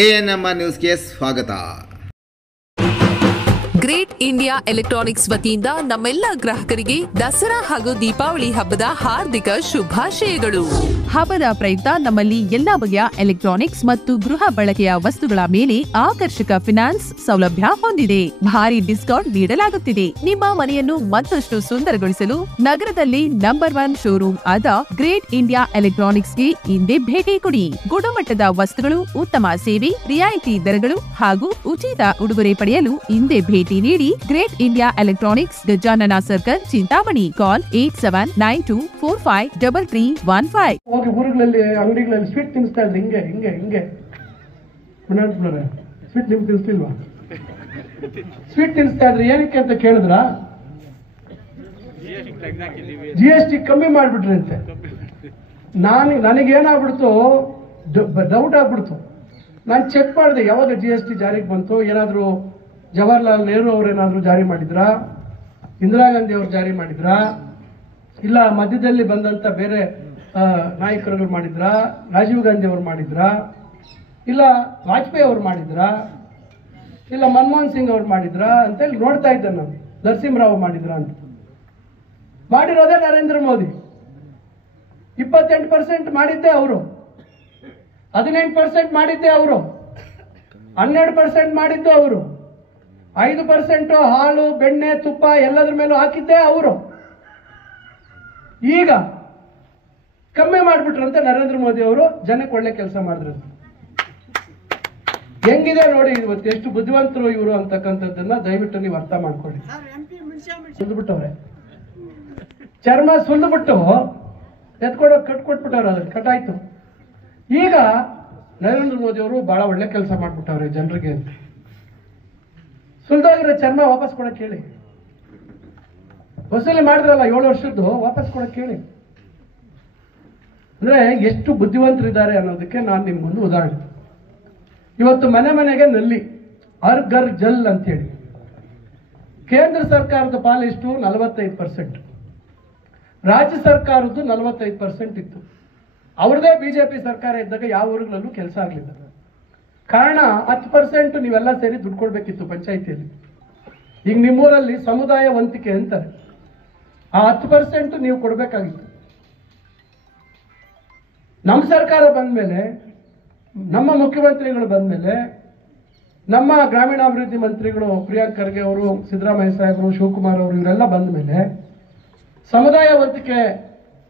ANMR ನ್ಯೂಸ್ಗೆ ಸ್ವಾಗತ. Great India electronics ವತಿಯಿಂದ ನಮ್ಮೆಲ್ಲ ಗ್ರಾಹಕರಿಗೆ ದಸರಾ ಹಾಗೂ ದೀಪಾವಳಿ ಹಬ್ಬದ ಹಾರ್ದಿಕ ಶುಭಾಶಯಗಳು. ಹಬ್ಬದ ಪ್ರಯುಕ್ತ ನಮ್ಮಲ್ಲಿ ಎಲ್ಲಾ ಬಗೆಯ ಎಲೆಕ್ಟ್ರಾನಿಕ್ಸ್ ಮತ್ತು ಗೃಹ ಬಳಕೆಯ ವಸ್ತುಗಳ ಮೇಲೆ ಆಕರ್ಷಕ ಫಿನಾನ್ಸ್ ಸೌಲಭ್ಯ ಹೊಂದಿದೆ. ಭಾರಿ ಡಿಸ್ಕೌಂಟ್ ನೀಡಲಾಗುತ್ತಿದೆ. ನಿಮ್ಮ ಮನೆಯನ್ನು ಮತ್ತಷ್ಟು ಸುಂದರಗೊಳಿಸಲು ನಗರದಲ್ಲಿ ನಂಬರ್ 1 ಶೋರೂಮ್ ಆದ ಗ್ರೇಟ್ ಇಂಡಿಯಾ ಎಲೆಕ್ಟ್ರಾನಿಕ್ಸ್ಗೆ ಇಂದೇ ಭೇಟಿ ಕೊಡಿ. ಗುಣಮಟ್ಟದ ವಸ್ತುಗಳು, ಉತ್ತಮ ಸೇವೆ, ರಿಯಾಯಿತಿ ದರಗಳು ಹಾಗೂ ಉಚಿತ ಉಡುಗೊರೆ ಪಡೆಯಲು ಇಂದೇ ಭೇಟಿ ನೀಡಿ. Great India electronics, Gajanana circle, Chintamani. Call 8792453315. ಊರುಗಳಲ್ಲಿ ಅಂಗಡಿಗಳಲ್ಲಿ ಸ್ವೀಟ್ ತಿನ್ನಿಸ್ತಾ ಇದ್ರೆ ಹಿಂಗೆ ಸ್ವೀಟ್ ನಿಮ್ಗೆ ತಿನ್ನಿಸ್ತಿಲ್ವಾ? ಸ್ವೀಟ್ ತಿನ್ನಿಸ್ತಾ ಇದ್ರೆ ಏನಕ್ಕೆ ಅಂತ ಕೇಳಿದ್ರ GST ಕಮ್ಮಿ ಮಾಡ್ಬಿಟ್ರಿ ಅಂತೆ. ನನಗೇನಾಗ್ಬಿಡ್ತು, ಡೌಟ್ ಆಗ್ಬಿಡ್ತು. ನಾನು ಚೆಕ್ ಮಾಡಿದೆ ಯಾವಾಗ GST ಜಾರಿಗೆ ಬಂತು, ಏನಾದ್ರು ಜವಾಹರ್ಲಾಲ್ ನೆಹರು ಅವರೇನಾದ್ರು ಜಾರಿ ಮಾಡಿದ್ರಾ, ಇಂದಿರಾ ಗಾಂಧಿ ಅವರು ಜಾರಿ ಮಾಡಿದ್ರಾ, ಇಲ್ಲ ಮಧ್ಯದಲ್ಲಿ ಬಂದಂತ ಬೇರೆ ನಾಯಕರುಗಳು ಮಾಡಿದ್ರಾ, ರಾಜೀವ್ ಗಾಂಧಿ ಅವರು ಮಾಡಿದ್ರಾ, ಇಲ್ಲ ವಾಜಪೇಯಿ ಅವರು ಮಾಡಿದ್ರಾ, ಇಲ್ಲ ಮನಮೋಹನ್ ಸಿಂಗ್ ಅವರು ಮಾಡಿದ್ರಾ ಅಂತೇಳಿ ನೋಡ್ತಾ ಇದ್ದೆ ನಾನು. ನರಸಿಂಹರಾವ್ ಮಾಡಿದ್ರಾ ಅಂತ. ಮಾಡಿರೋದೇ ನರೇಂದ್ರ ಮೋದಿ. 28% ಮಾಡಿದ್ದೆ ಅವರು, 18% ಮಾಡಿದ್ದೆ ಅವರು, 12% ಮಾಡಿದ್ದು ಅವರು, 5% ಹಾಲು, ಬೆಣ್ಣೆ, ತುಪ್ಪ ಎಲ್ಲದ್ರ ಮೇಲೂ ಹಾಕಿದ್ದೆ ಅವರು. ಈಗ ಕಮ್ಮಿ ಮಾಡಿಬಿಟ್ರಂತೆ ನರೇಂದ್ರ ಮೋದಿ ಅವರು. ಜನಕ್ಕೆ ಒಳ್ಳೆ ಕೆಲಸ ಮಾಡಿದ್ರು. ಹೆಂಗಿದೆ ನೋಡಿ ಇವತ್ತು, ಎಷ್ಟು ಬುದ್ಧಿವಂತರು ಇವರು ಅಂತಕ್ಕಂಥದ್ದನ್ನ ದಯವಿಟ್ಟು ನೀವು ಅರ್ಥ ಮಾಡ್ಕೊಳ್ಳಿ. ಸುಲ್ದುಬಿಟ್ಟವ್ರೆ, ಚರ್ಮ ಸುಲ್ದುಬಿಟ್ಟು ಎತ್ಕೊಡೋಕೆ ಕಟ್ಕೊಟ್ಬಿಟ್ಟವ್ರೆ, ಅದನ್ನ ಕಟ್ಟಾಯ್ತು. ಈಗ ನರೇಂದ್ರ ಮೋದಿ ಅವರು ಬಹಳ ಒಳ್ಳೆ ಕೆಲಸ ಮಾಡ್ಬಿಟ್ಟವ್ರೆ ಜನರಿಗೆ ಅಂತ. ಸುಲ್ದೋಗಿರೋ ಚರ್ಮ ವಾಪಸ್ ಕೊಡಕ್ ಹೇಳಿ. ವಸೂಲಿ ಮಾಡಿದ್ರಲ್ಲ 7 ವರ್ಷದ್ದು, ವಾಪಸ್ ಕೊಡಕ್ ಹೇಳಿ. ಅಂದ್ರೆ ಎಷ್ಟು ಬುದ್ಧಿವಂತರಿದ್ದಾರೆ ಅನ್ನೋದಕ್ಕೆ ನಾನು ನಿಮ್ಗೊಂದು ಉದಾಹರಣೆ. ಇವತ್ತು ಮನೆ ಮನೆಗೆ ನಲ್ಲಿ, ಹರ್ ಘರ್ ಜಲ್ ಅಂತೇಳಿ. ಕೇಂದ್ರ ಸರ್ಕಾರದ ಪಾಲಿಷ್ಟು 45%, ರಾಜ್ಯ ಸರ್ಕಾರದ್ದು 45% ಇತ್ತು. ಅವ್ರದೇ ಬಿಜೆಪಿ ಸರ್ಕಾರ ಇದ್ದಾಗ ಯಾವ ಊರುಗಳಲ್ಲೂ ಕೆಲಸ ಆಗಲಿಲ್ಲ. ಕಾರಣ 10% ನೀವೆಲ್ಲ ಸೇರಿ ದುಡ್ಡು ಕೊಡ್ಬೇಕಿತ್ತು ಪಂಚಾಯಿತಿಯಲ್ಲಿ. ಈಗ ನಿಮ್ಮೂರಲ್ಲಿ ಸಮುದಾಯ ವಂತಿಕೆ ಅಂತಾರೆ, ಆ 10% ನೀವು ಕೊಡ್ಬೇಕಾಗಿತ್ತು. ನಮ್ಮ ಸರ್ಕಾರ ಬಂದ್ಮೇಲೆ, ನಮ್ಮ ಮುಖ್ಯಮಂತ್ರಿಗಳು ಬಂದ್ಮೇಲೆ, ನಮ್ಮ ಗ್ರಾಮೀಣಾಭಿವೃದ್ಧಿ ಮಂತ್ರಿಗಳು ಪ್ರಿಯಾಂಕ್ ಖರ್ಗೆ ಅವರು, ಸಿದ್ದರಾಮಯ್ಯ ಸಾಹೇಬರು, ಶಿವಕುಮಾರ್ ಅವರು, ಇವರೆಲ್ಲ ಬಂದ ಮೇಲೆ ಸಮುದಾಯ ವಂತಿಕೆ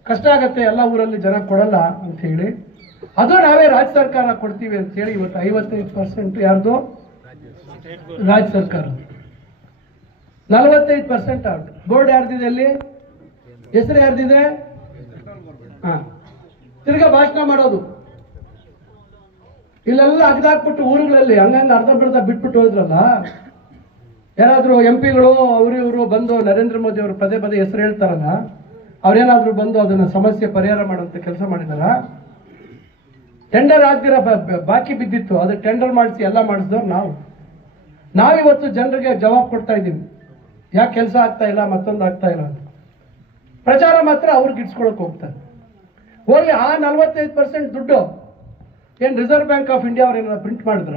ಕಷ್ಟ ಆಗತ್ತೆ, ಎಲ್ಲ ಊರಲ್ಲಿ ಜನ ಕೊಡಲ್ಲ ಅಂತ ಹೇಳಿ, ಅದು ನಾವೇ ರಾಜ್ಯ ಸರ್ಕಾರ ಕೊಡ್ತೀವಿ ಅಂತ ಹೇಳಿ ಇವತ್ತು 55% ಯಾರ್ದು? ರಾಜ್ಯ ಸರ್ಕಾರ. 45% ಔಟ್. ಬೋರ್ಡ್ ಯಾರ್ದಿದೆ ಅಲ್ಲಿ? ಹೆಸರು ಯಾರ್ದಿದೆ? ತಿರ್ಗಾ ಭಾಷಣ ಮಾಡೋದು, ಇಲ್ಲೆಲ್ಲ ಅಗ್ದಾಕ್ಬಿಟ್ಟು ಊರುಗಳಲ್ಲಿ ಹಂಗಂಗ ಅರ್ಧ ಬರ್ಧ ಬಿಟ್ಬಿಟ್ಟು ಹೋದ್ರಲ್ಲ. ಯಾರಾದ್ರೂ MP ಗಳು ಅವರು ಇವರು ಬಂದು ನರೇಂದ್ರ ಮೋದಿ ಅವರು ಪದೇ ಪದೇ ಹೆಸರು ಹೇಳ್ತಾರಲ್ಲ, ಅವ್ರೇನಾದ್ರೂ ಬಂದು ಅದನ್ನ ಸಮಸ್ಯೆ ಪರಿಹಾರ ಮಾಡುವಂತ ಕೆಲಸ ಮಾಡಿದಾರ? ಟೆಂಡರ್ ಆಗ್ದಿರ ಬಾಕಿ ಬಿದ್ದಿತ್ತು, ಅದು ಟೆಂಡರ್ ಮಾಡಿಸಿ ಎಲ್ಲ ಮಾಡಿಸಿದವ್ರು ನಾವಿವತ್ತು ಜನರಿಗೆ ಜವಾಬ್ ಕೊಡ್ತಾ ಇದ್ದೀವಿ. ಯಾಕೆ ಕೆಲಸ ಆಗ್ತಾ ಇಲ್ಲ, ಮತ್ತೊಂದು ಆಗ್ತಾ ಇಲ್ಲ ಅಂತ. ಪ್ರಚಾರ ಮಾತ್ರ ಅವ್ರಿಗೆ ಇಡ್ಸ್ಕೊಳಕ್ ಹೋಗ್ತಾರೆ. ಹೋಗಿ ಆ 45% ದುಡ್ಡು ಏನ್ ರಿಸರ್ವ್ ಬ್ಯಾಂಕ್ ಆಫ್ ಇಂಡಿಯಾ ಅವ್ರು ಏನಾದ್ರು ಪ್ರಿಂಟ್ ಮಾಡಿದ್ರ?